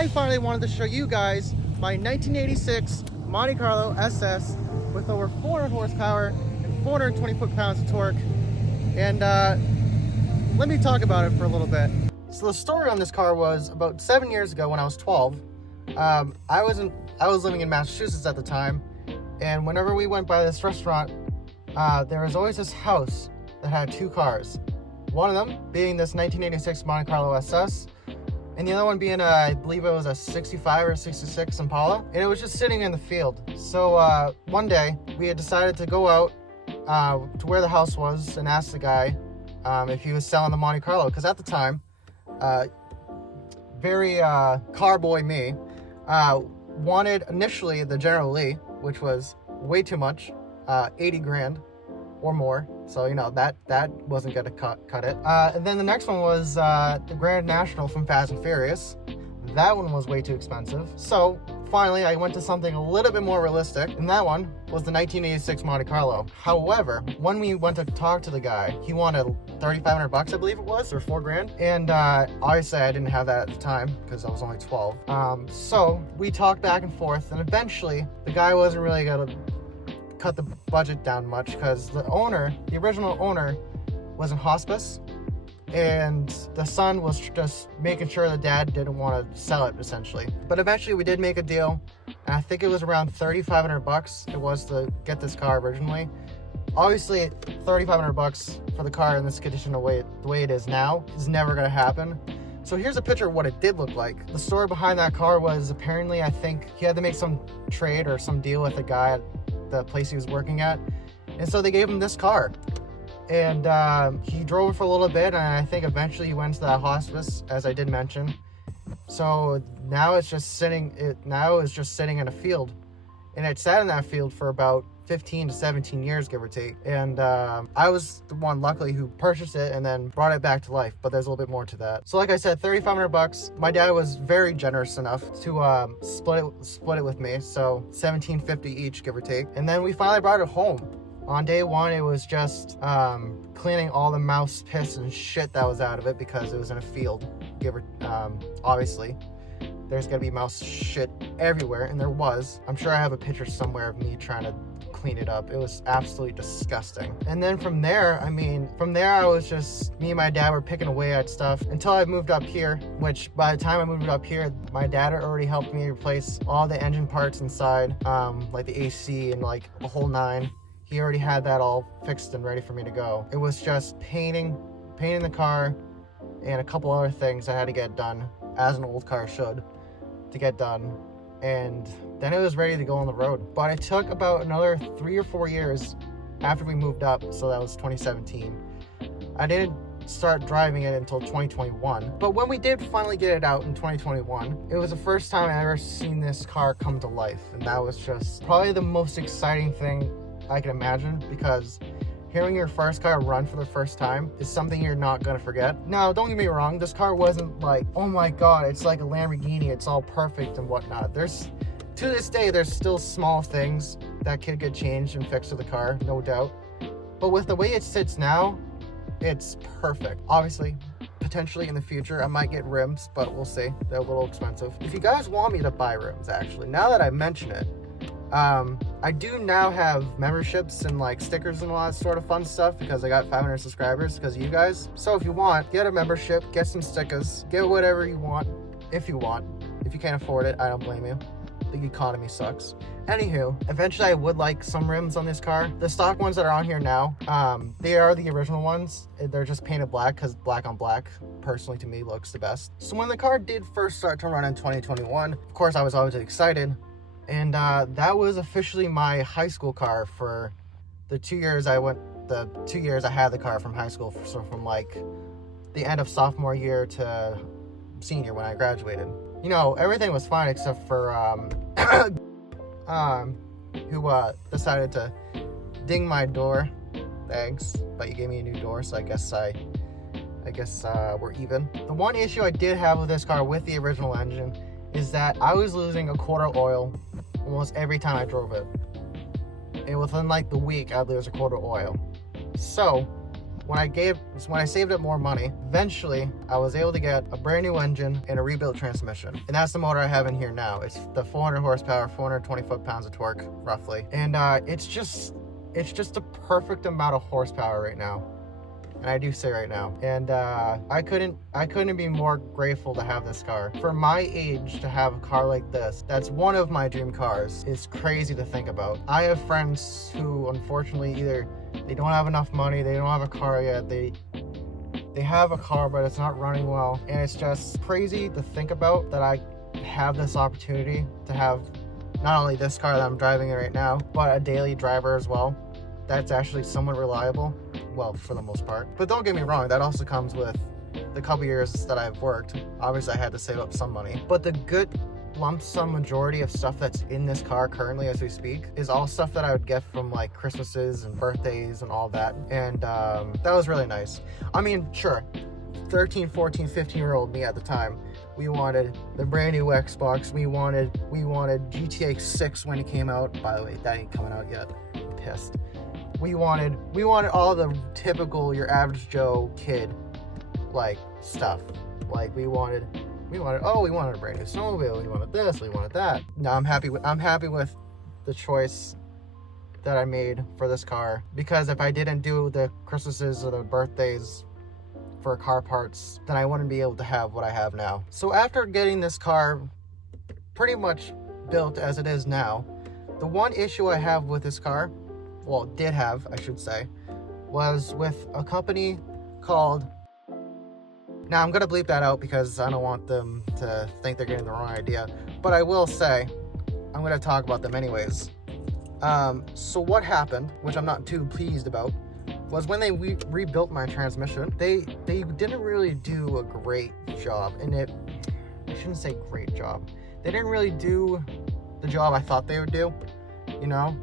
I finally wanted to show you guys my 1986 Monte Carlo SS with over 400 horsepower and 420 foot-pounds of torque. And let me talk about it for a little bit. So the story on this car was about 7 years ago when I was 12. I was living in Massachusetts at the time, and whenever we went by this restaurant, there was always this house that had two cars. One of them being this 1986 Monte Carlo SS, and the other one being I believe it was a 65 or 66 Impala, and it was just sitting in the field. So one day we had decided to go out to where the house was and ask the guy if he was selling the Monte Carlo, because at the time, very car boy me, wanted initially the General Lee, which was way too much, 80 grand or more. So, you know, that wasn't gonna cut it. And then the next one was the Grand National from Fast and Furious. That one was way too expensive. So finally, I went to something a little bit more realistic, and that one was the 1986 Monte Carlo. However, when we went to talk to the guy, he wanted $3,500, I believe it was, or $4 grand. And obviously, I didn't have that at the time because I was only 12. So we talked back and forth, and eventually, the guy wasn't really gonna cut the budget down much because the original owner, was in hospice, and the son was just making sure the dad didn't want to sell it, essentially. But eventually we did make a deal, and I think it was around $3,500 it was to get this car originally. Obviously, $3,500 for the car in this condition the way it is now is never going to happen. So here's a picture of what it did look like. The story behind that car was apparently, I think he had to make some trade or some deal with a guy at the place he was working at, and so they gave him this car. And he drove it for a little bit, and I think eventually he went to that hospice, as I did mention. So now it's just sitting in a field, and it sat in that field for about 15 to 17 years, give or take. And I was the one, luckily, who purchased it and then brought it back to life, but there's a little bit more to that. So like I said, $3,500. My dad was very generous enough to split it with me, so $1,750 each, give or take. And then we finally brought it home. On day one, it was just cleaning all the mouse piss and shit that was out of it because it was in a field. Obviously, there's gonna be mouse shit everywhere, and there was. I'm sure I have a picture somewhere of me trying to clean it up. It was absolutely disgusting. And then from there, I was just, me and my dad were picking away at stuff until I moved up here, which by the time I moved up here, my dad had already helped me replace all the engine parts inside, like the AC and like a whole nine. He already had that all fixed and ready for me to go. It was just painting the car and a couple other things I had to get done, as an old car should, to get done. And then it was ready to go on the road. But it took about another 3 or 4 years after we moved up, so that was 2017. I didn't start driving it until 2021. But when we did finally get it out in 2021, it was the first time I ever seen this car come to life. And that was just probably the most exciting thing I can imagine, because hearing your first car run for the first time is something you're not gonna forget. Now, don't get me wrong, this car wasn't like, oh my god, it's like a Lamborghini, it's all perfect and whatnot. To this day, there's still small things that could get changed and fixed to the car, no doubt. But with the way it sits now, it's perfect. Obviously, potentially in the future, I might get rims, but we'll see. They're a little expensive. If you guys want me to buy rims, actually, now that I mention it, I do now have memberships and like stickers and all that sort of fun stuff because I got 500 subscribers because of you guys. So if you want, get a membership, get some stickers, get whatever you want, if you want. If you can't afford it, I don't blame you. The economy sucks. Anywho, eventually I would like some rims on this car. The stock ones that are on here now, they are the original ones. They're just painted black because black on black, personally to me, looks the best. So when the car did first start to run in 2021, of course I was always excited. And that was officially my high school car for the 2 years I had the car from high school. So from like the end of sophomore year to senior when I graduated. You know, everything was fine except for who decided to ding my door. Thanks, but you gave me a new door, so I guess we're even. The one issue I did have with this car with the original engine is that I was losing a quart of oil almost every time I drove it. And within like the week, I'd lose a quart of oil. So when I saved up more money, eventually I was able to get a brand new engine and a rebuilt transmission. And that's the motor I have in here now. It's the 400 horsepower, 420 foot-pounds of torque, roughly. And it's just a perfect amount of horsepower right now. And I do say right now. And I couldn't be more grateful to have this car. For my age, to have a car like this, that's one of my dream cars, is crazy to think about. I have friends who unfortunately either they don't have enough money, they don't have a car yet, they have a car but it's not running well, and it's just crazy to think about that I have this opportunity to have not only this car that I'm driving right now, but a daily driver as well that's actually somewhat reliable, well, for the most part. But don't get me wrong, that also comes with the couple years that I've worked. Obviously I had to save up some money, but the good lump sum majority of stuff that's in this car currently as we speak is all stuff that I would get from like Christmases and birthdays and all that, and that was really nice. I mean, sure, 13, 14, 15-year-old me at the time, we wanted the brand new Xbox, we wanted GTA 6 when it came out. By the way, that ain't coming out yet. I'm pissed. We wanted all the typical your average Joe kid like stuff. Like we wanted a brand new snowmobile, we wanted this, we wanted that. Now I'm happy with the choice that I made for this car, because if I didn't do the Christmases or the birthdays for car parts, then I wouldn't be able to have what I have now. So after getting this car pretty much built as it is now, the one issue I have with this car, well, did have, I should say, was with a company called, now I'm gonna bleep that out because I don't want them to think they're getting the wrong idea, but I will say, I'm gonna talk about them anyways. So what happened, which I'm not too pleased about, was when they rebuilt my transmission, they didn't really do a great job. And I shouldn't say great job. They didn't really do the job I thought they would do, you know?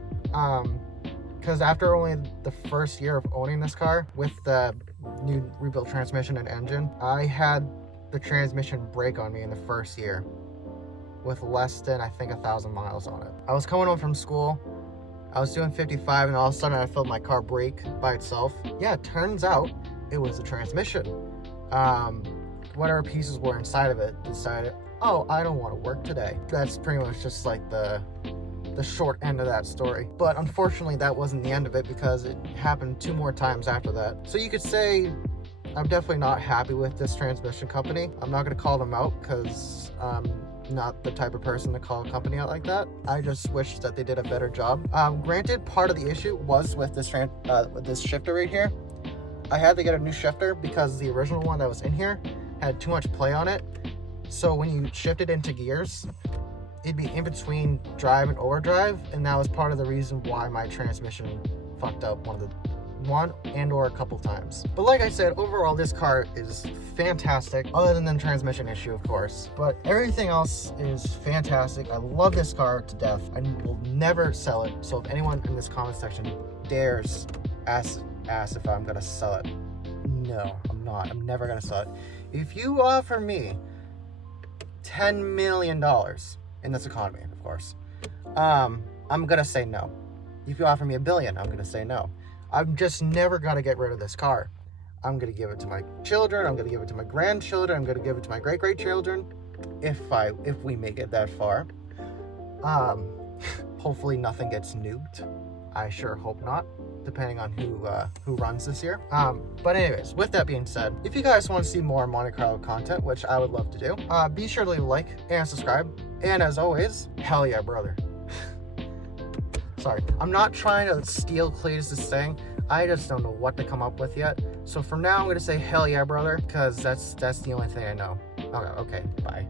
Because after only the first year of owning this car with the new rebuilt transmission and engine, I had the transmission break on me in the first year with less than, I think, 1,000 miles on it. I was coming home from school, I was doing 55, and all of a sudden I felt my car brake by itself. Yeah, it turns out it was the transmission. Whatever pieces were inside of it decided, oh, I don't want to work today. That's pretty much just like the short end of that story. But unfortunately that wasn't the end of it, because it happened 2 more times after that. So you could say I'm definitely not happy with this transmission company. I'm not going to call them out because I'm not the type of person to call a company out like that. I just wish that they did a better job. Granted, part of the issue was with this shifter right here. I had to get a new shifter because the original one that was in here had too much play on it. So when you shift it into gears, it'd be in between drive and overdrive, and that was part of the reason why my transmission fucked up one and or a couple times. But like I said, overall this car is fantastic, other than the transmission issue, of course. But everything else is fantastic. I love this car to death. I will never sell it. So if anyone in this comment section dares ask if I'm gonna sell it, no, I'm not. I'm never gonna sell it. If you offer me $10 million in this economy, of course, I'm gonna say no. If you offer me $1 billion, I'm gonna say no. I'm just never gonna get rid of this car. I'm gonna give it to my children, I'm gonna give it to my grandchildren, I'm gonna give it to my great-great-children, if we make it that far. Hopefully nothing gets nuked. I sure hope not, depending on who runs this year. But anyways, with that being said, if you guys want to see more Monte Carlo content, which I would love to do, be sure to leave a like and subscribe. And as always, hell yeah, brother. Sorry, I'm not trying to steal Cletus' thing. I just don't know what to come up with yet. So for now, I'm gonna say hell yeah, brother, because that's the only thing I know. Okay, bye.